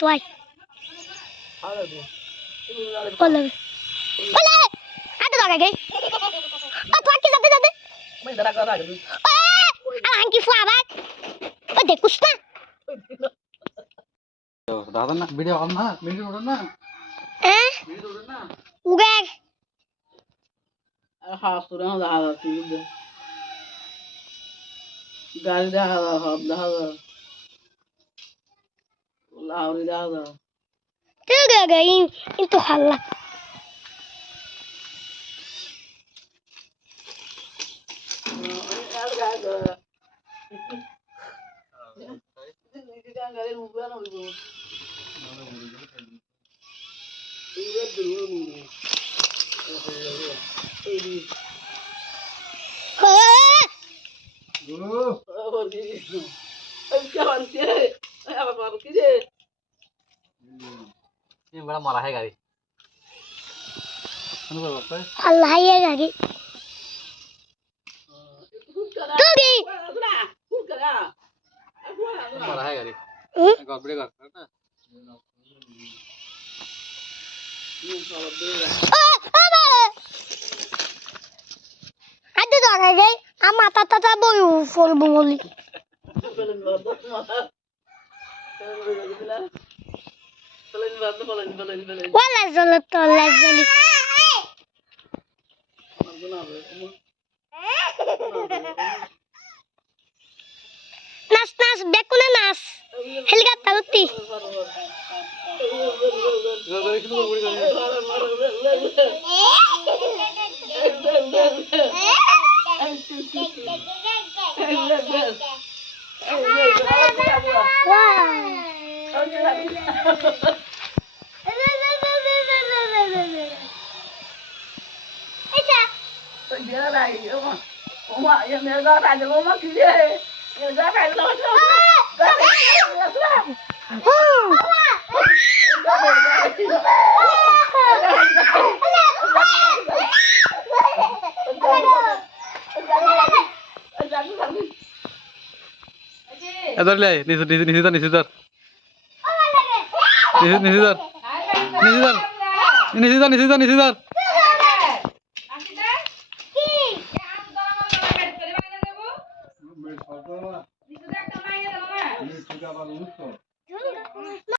তো আয় বলে বলে আতে দাগা গে ও তো কি যাতে যাতে मैं इधर आ गया आ आंकी फुआबा ओ देखुस ना दादा ना वीडियो ऑन ना वीडियो उड़न ना हैं वीडियो उड़न ना उगे हाँ सुना दादा ठीक है गाड़ी दादा हम दादा लाउरी दादा तू गे इन तो हल्ला ये बड़ा मारा है गाड़ी अनुभव बाप हल्ला है गाड़ी तू गे मारा है गाड़ी गड़बड़े कर ना আতে দাগা গে আ মাথা টাটা বই ফলবো বলি ওলা জলে তো লাজলি নাচ নাচ বেকুনে নাচ হেলিকপ্টার উঠতি इधर ले नीचे नीचे नीचे नीचे नीचे नीचे नीचे नीचे नीचे नीचे